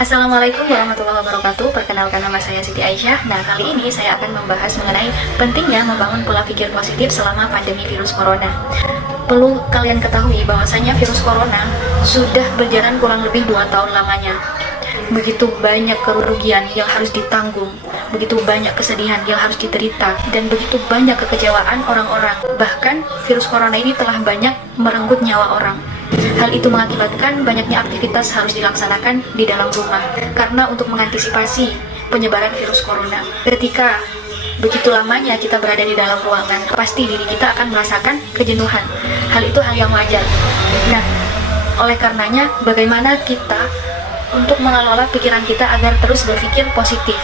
Assalamualaikum warahmatullahi wabarakatuh. Perkenalkan, nama saya Siti Aisyah. Nah, kali ini saya akan membahas mengenai pentingnya membangun pola pikir positif selama pandemi virus corona. Perlu kalian ketahui bahwasanya virus corona sudah berjalan kurang lebih 2 tahun lamanya. Begitu banyak kerugian yang harus ditanggung, begitu banyak kesedihan yang harus diderita, dan begitu banyak kekecewaan orang-orang. Bahkan virus corona ini telah banyak merenggut nyawa orang. Hal itu mengakibatkan banyaknya aktivitas harus dilaksanakan di dalam rumah karena untuk mengantisipasi penyebaran virus corona. Ketika begitu lamanya kita berada di dalam ruangan, pasti diri kita akan merasakan kejenuhan. Hal itu hal yang wajar. Nah, oleh karenanya bagaimana kita untuk mengelola pikiran kita agar terus berpikir positif.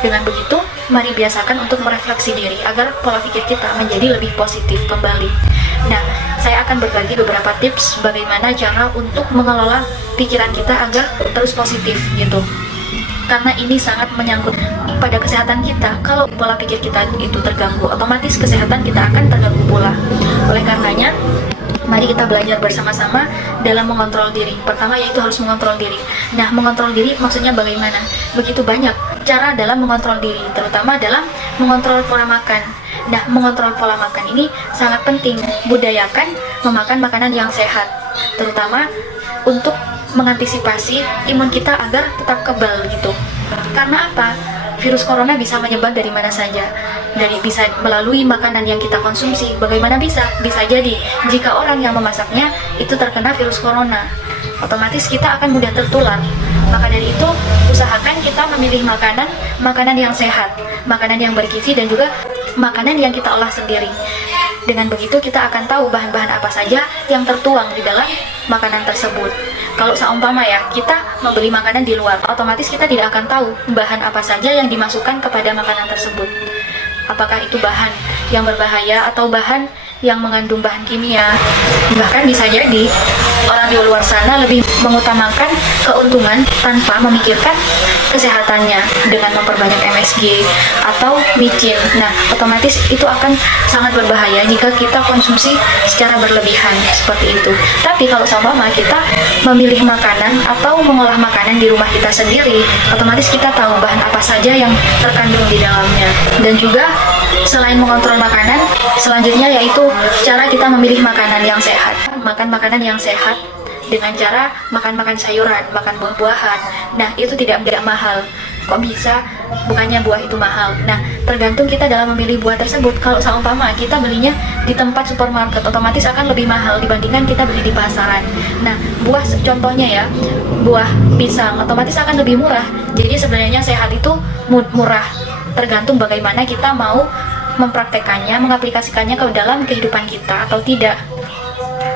Dengan begitu, mari biasakan untuk merefleksi diri agar pola pikir kita menjadi lebih positif kembali. Nah, saya akan berbagi beberapa tips bagaimana cara untuk mengelola pikiran kita agar terus positif gitu. Karena ini sangat menyangkut pada kesehatan kita. Kalau pola pikir kita itu terganggu, otomatis kesehatan kita akan terganggu pula. Oleh karenanya, mari kita belajar bersama-sama dalam mengontrol diri. Pertama yaitu harus mengontrol diri. Nah, mengontrol diri maksudnya bagaimana? Begitu banyak cara dalam mengontrol diri, terutama dalam mengontrol pola makan. Nah, mengontrol pola makan ini sangat penting. Budayakan memakan makanan yang sehat, terutama untuk mengantisipasi imun kita agar tetap kebal gitu. Karena apa? Virus corona bisa menyebar dari mana saja. Bisa melalui makanan yang kita konsumsi. Bagaimana bisa? Bisa jadi jika orang yang memasaknya itu terkena virus corona, otomatis kita akan mudah tertular. Maka dari itu, usahakan kita memilih makanan yang sehat, makanan yang bergizi, dan juga makanan yang kita olah sendiri. Dengan begitu kita akan tahu bahan-bahan apa saja yang tertuang di dalam makanan tersebut. Kalau seumpama ya, kita membeli makanan di luar, otomatis kita tidak akan tahu bahan apa saja yang dimasukkan kepada makanan tersebut. Apakah itu bahan yang berbahaya atau bahan yang mengandung bahan kimia. Bahkan bisa jadi orang di luar sana lebih mengutamakan keuntungan tanpa memikirkan kesehatannya dengan memperbanyak MSG atau micin. Nah, otomatis itu akan sangat berbahaya jika kita konsumsi secara berlebihan seperti itu. Tapi kalau seumpama kita memilih makanan atau mengolah makanan di rumah kita sendiri, otomatis kita tahu bahan apa saja yang terkandung di dalamnya. Dan juga selain mengontrol makanan, selanjutnya yaitu cara kita memilih makanan yang sehat. Makan makanan yang sehat dengan cara makan sayuran, makan buah-buahan. Nah, itu tidak mahal. Kok bisa? Bukannya buah itu mahal. Nah, tergantung kita dalam memilih buah tersebut. Kalau seumpama kita belinya di tempat supermarket, otomatis akan lebih mahal dibandingkan kita beli di pasaran. Nah, buah contohnya ya, buah pisang otomatis akan lebih murah. Jadi sebenarnya sehat itu murah. Tergantung bagaimana kita mau mempraktekannya, mengaplikasikannya ke dalam kehidupan kita atau tidak.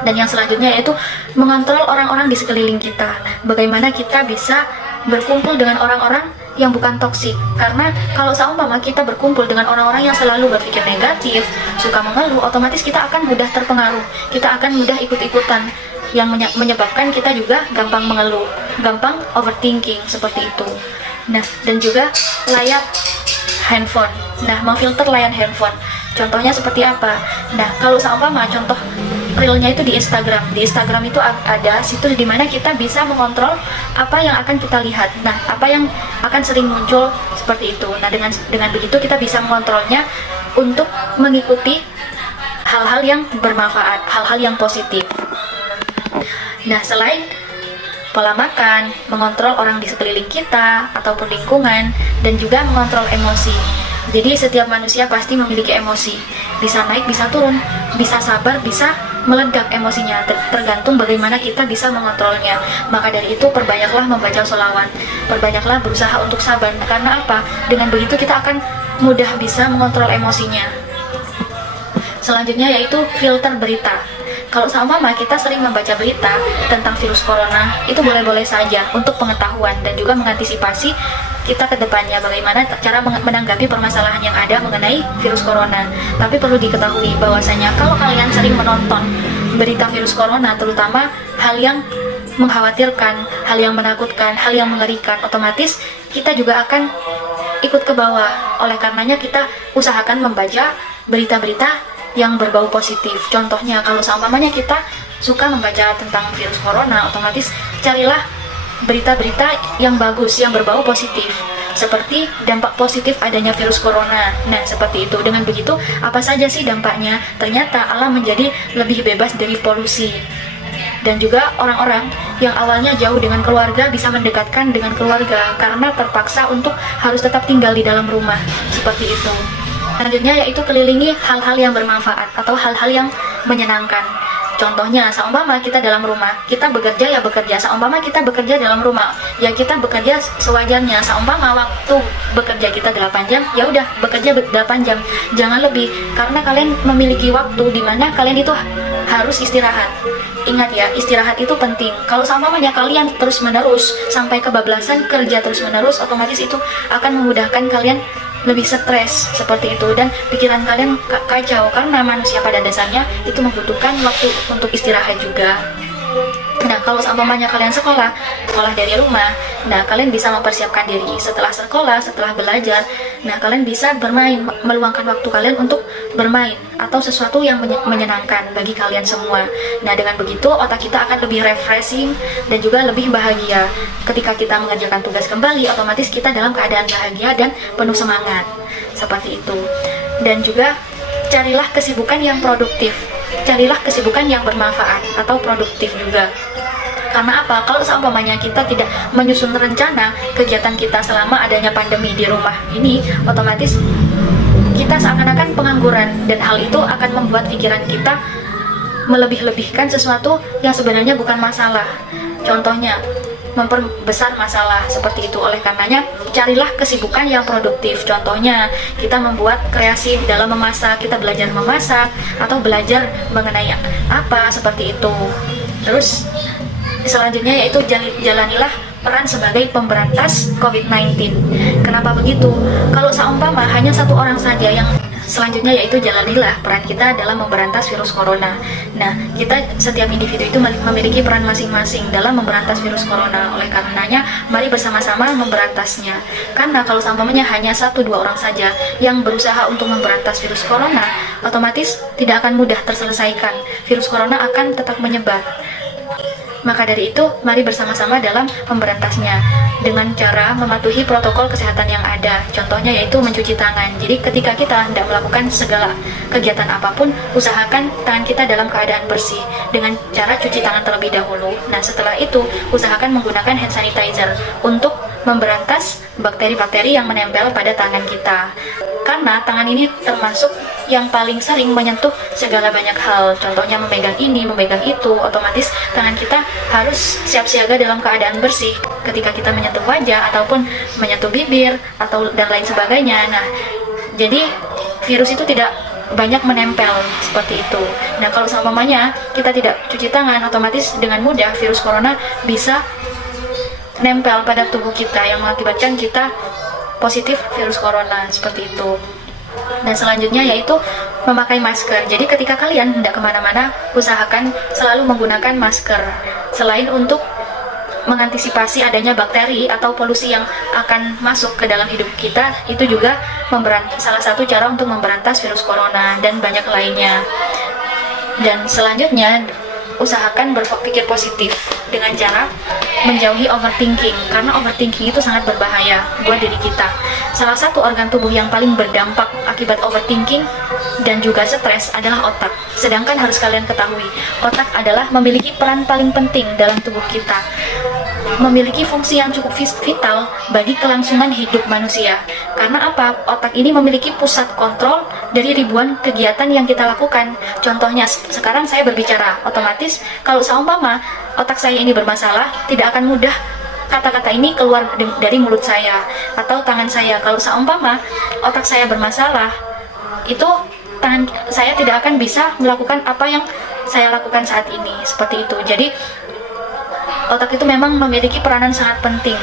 Dan yang selanjutnya yaitu mengontrol orang-orang di sekeliling kita. Bagaimana kita bisa berkumpul dengan orang-orang yang bukan toksik. Karena kalau seumpama kita berkumpul dengan orang-orang yang selalu berpikir negatif, suka mengeluh, otomatis kita akan mudah terpengaruh. Kita akan mudah ikut-ikutan, yang menyebabkan kita juga gampang mengeluh, gampang overthinking seperti itu. Nah, dan juga layar handphone. Nah, memfilter layar handphone. Contohnya seperti apa? Nah, kalau seumpama contoh realnya itu di Instagram. Di Instagram itu ada situs di mana kita bisa mengontrol apa yang akan kita lihat. Nah, apa yang akan sering muncul seperti itu. Nah, dengan begitu kita bisa mengontrolnya untuk mengikuti hal-hal yang bermanfaat, hal-hal yang positif. Nah, selain pola makan, mengontrol orang di sekeliling kita ataupun lingkungan, dan juga mengontrol emosi. Jadi setiap manusia pasti memiliki emosi, bisa naik, bisa turun, bisa sabar, bisa meledak emosinya, tergantung bagaimana kita bisa mengontrolnya. Maka dari itu perbanyaklah membaca sholawat, perbanyaklah berusaha untuk sabar. Karena apa? Dengan begitu kita akan mudah bisa mengontrol emosinya. Selanjutnya yaitu filter berita. Kalau seumpama kita sering membaca berita tentang virus corona, itu boleh-boleh saja untuk pengetahuan dan juga mengantisipasi kita ke depannya bagaimana cara menanggapi permasalahan yang ada mengenai virus corona. Tapi perlu diketahui bahwasanya kalau kalian sering menonton berita virus corona, terutama hal yang mengkhawatirkan, hal yang menakutkan, hal yang mengerikan, otomatis kita juga akan ikut ke bawah. Oleh karenanya kita usahakan membaca berita-berita yang berbau positif. Contohnya kalau seumpamanya kita suka membaca tentang virus corona, otomatis carilah berita-berita yang bagus, yang berbau positif, seperti dampak positif adanya virus corona. Nah, seperti itu. Dengan begitu, apa saja sih dampaknya? Ternyata alam menjadi lebih bebas dari polusi. Dan juga orang-orang yang awalnya jauh dengan keluarga bisa mendekatkan dengan keluarga karena terpaksa untuk harus tetap tinggal di dalam rumah. Seperti itu. Selanjutnya yaitu kelilingi hal-hal yang bermanfaat atau hal-hal yang menyenangkan. Contohnya, seumpama kita dalam rumah, kita bekerja ya bekerja. Seumpama kita bekerja dalam rumah, ya kita bekerja sewajarnya. Seumpama waktu bekerja kita 8 jam, ya udah bekerja 8 jam. Jangan lebih, karena kalian memiliki waktu di mana kalian itu harus istirahat. Ingat ya, istirahat itu penting. Kalau seumpamanya kalian terus-menerus sampai kebablasan kerja terus-menerus, otomatis itu akan memudahkan kalian lebih stres seperti itu, dan pikiran kalian kacau karena manusia pada dasarnya itu membutuhkan waktu untuk istirahat juga. Nah, kalau seumpamanya kalian sekolah dari rumah, nah kalian bisa mempersiapkan diri setelah sekolah, setelah belajar. Nah, kalian bisa bermain, meluangkan waktu kalian untuk bermain atau sesuatu yang menyenangkan bagi kalian semua. Nah, dengan begitu otak kita akan lebih refreshing dan juga lebih bahagia. Ketika kita mengerjakan tugas kembali, otomatis kita dalam keadaan bahagia dan penuh semangat. Seperti itu. Dan juga carilah kesibukan yang produktif. Carilah kesibukan yang bermanfaat atau produktif juga. Karena apa? Kalau seumpamanya kita tidak menyusun rencana kegiatan kita selama adanya pandemi di rumah ini, otomatis kita seakan-akan pengangguran, dan hal itu akan membuat pikiran kita melebih-lebihkan sesuatu yang sebenarnya bukan masalah. Contohnya, memperbesar masalah seperti itu. Oleh karenanya, carilah kesibukan yang produktif. Contohnya, kita membuat kreasi dalam memasak, kita belajar memasak atau belajar mengenai apa seperti itu. Terus selanjutnya yaitu jalanilah peran sebagai pemberantas COVID-19. Kenapa begitu? Kalau seumpama hanya satu orang saja yang selanjutnya yaitu jalanilah peran kita dalam memberantas virus corona. Nah, setiap individu itu memiliki peran masing-masing dalam memberantas virus corona. Oleh karenanya, mari bersama-sama memberantasnya. Karena kalau seumpamanya hanya 1-2 orang saja yang berusaha untuk memberantas virus corona, otomatis tidak akan mudah terselesaikan. Virus corona akan tetap menyebar. Maka dari itu, mari bersama-sama dalam memberantasnya dengan cara mematuhi protokol kesehatan yang ada. Contohnya yaitu mencuci tangan. Jadi ketika kita hendak melakukan segala kegiatan apapun, usahakan tangan kita dalam keadaan bersih dengan cara cuci tangan terlebih dahulu. Nah, setelah itu, usahakan menggunakan hand sanitizer untuk memberantas bakteri-bakteri yang menempel pada tangan kita. Karena tangan ini termasuk yang paling sering menyentuh segala banyak hal. Contohnya memegang ini, memegang itu, otomatis tangan kita harus siap siaga dalam keadaan bersih ketika kita menyentuh wajah ataupun menyentuh bibir atau dan lain sebagainya. Nah, jadi virus itu tidak banyak menempel seperti itu. Nah, kalau seumpamanya kita tidak cuci tangan, otomatis dengan mudah virus corona bisa nempel pada tubuh kita yang mengakibatkan kita positif virus corona seperti itu. Dan selanjutnya yaitu memakai masker. Jadi ketika kalian hendak kemana-mana, usahakan selalu menggunakan masker. Selain untuk mengantisipasi adanya bakteri atau polusi yang akan masuk ke dalam hidup kita, itu juga salah satu cara untuk memberantas virus corona dan banyak lainnya. Dan selanjutnya, usahakan berpikir positif dengan cara menjauhi overthinking, karena overthinking itu sangat berbahaya buat diri kita. Salah satu organ tubuh yang paling berdampak akibat overthinking dan juga stres adalah otak. Sedangkan harus kalian ketahui, otak adalah memiliki peran paling penting dalam tubuh kita, memiliki fungsi yang cukup vital bagi kelangsungan hidup manusia. Karena apa? Otak ini memiliki pusat kontrol dari ribuan kegiatan yang kita lakukan. Contohnya, sekarang saya berbicara, otomatis kalau seumpama otak saya ini bermasalah, tidak akan mudah kata-kata ini keluar dari mulut saya atau tangan saya. Kalau seumpama otak saya bermasalah, itu tangan saya tidak akan bisa melakukan apa yang saya lakukan saat ini. Seperti itu. Jadi otak itu memang memiliki peranan sangat penting.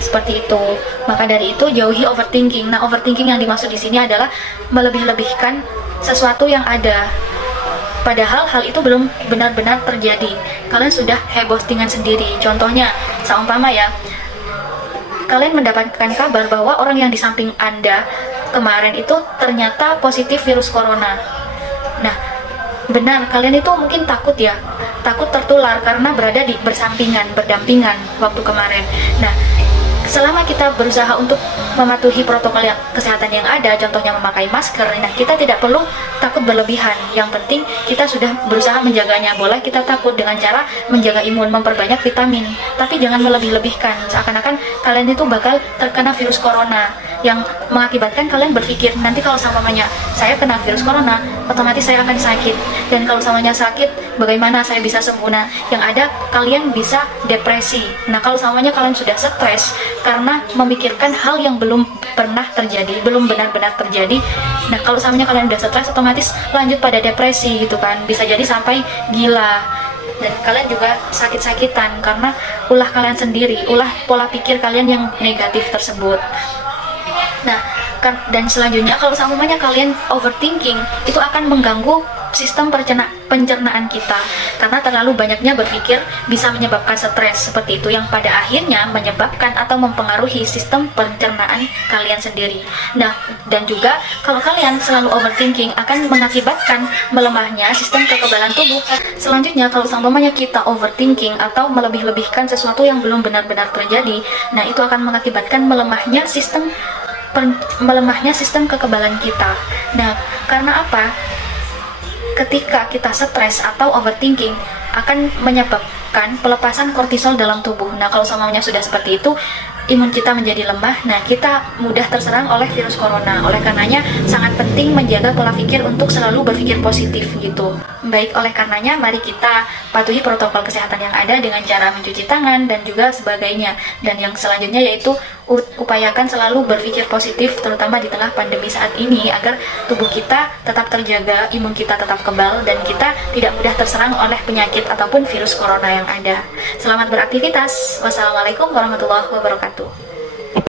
Seperti itu. Maka dari itu jauhi overthinking. Nah, overthinking yang dimaksud di sini adalah melebih-lebihkan sesuatu yang ada. Padahal hal itu belum benar-benar terjadi. Kalian sudah heboh dengan sendiri. Contohnya, seumpama ya, kalian mendapatkan kabar bahwa orang yang di samping Anda kemarin itu ternyata positif virus corona. Nah, benar, kalian itu mungkin takut ya. takut tertular karena berada di berdampingan waktu kemarin. Nah, selama kita berusaha untuk mematuhi protokol kesehatan yang ada, contohnya memakai masker, nah kita tidak perlu takut berlebihan. Yang penting kita sudah berusaha menjaganya. Boleh kita takut dengan cara menjaga imun, memperbanyak vitamin, tapi jangan melebih-lebihkan. Seakan-akan kalian itu bakal terkena virus corona, yang mengakibatkan kalian berpikir, nanti kalau samanya saya kena virus corona, otomatis saya akan sakit. Dan kalau samanya sakit, bagaimana saya bisa sembuh? Nah, yang ada kalian bisa depresi. Nah, kalau samanya kalian sudah stres karena memikirkan hal yang belum pernah terjadi, belum benar-benar terjadi. Nah, kalau samanya kalian udah stres, otomatis lanjut pada depresi gitu kan. Bisa jadi sampai gila. Dan kalian juga sakit-sakitan karena ulah kalian sendiri, ulah pola pikir kalian yang negatif tersebut. Nah, dan selanjutnya kalau semuanya kalian overthinking, itu akan mengganggu sistem pencernaan kita, karena terlalu banyaknya berpikir bisa menyebabkan stres seperti itu, yang pada akhirnya menyebabkan atau mempengaruhi sistem pencernaan kalian sendiri. Nah, dan juga kalau kalian selalu overthinking akan mengakibatkan melemahnya sistem kekebalan tubuh. Selanjutnya kalau semuanya kita overthinking atau melebih-lebihkan sesuatu yang belum benar-benar terjadi, nah itu akan mengakibatkan melemahnya sistem kekebalan kita. Nah, karena apa? Ketika kita stres atau overthinking akan menyebabkan pelepasan kortisol dalam tubuh. Nah, kalau semuanya sudah seperti itu, imun kita menjadi lemah. Nah, kita mudah terserang oleh virus corona. Oleh karenanya sangat penting menjaga pola pikir untuk selalu berpikir positif gitu. Baik, oleh karenanya mari kita patuhi protokol kesehatan yang ada dengan cara mencuci tangan dan juga sebagainya. Dan yang selanjutnya yaitu upayakan selalu berpikir positif, terutama di tengah pandemi saat ini, agar tubuh kita tetap terjaga, imun kita tetap kebal, dan kita tidak mudah terserang oleh penyakit ataupun virus corona yang ada. Selamat beraktivitas. Wassalamualaikum warahmatullahi wabarakatuh.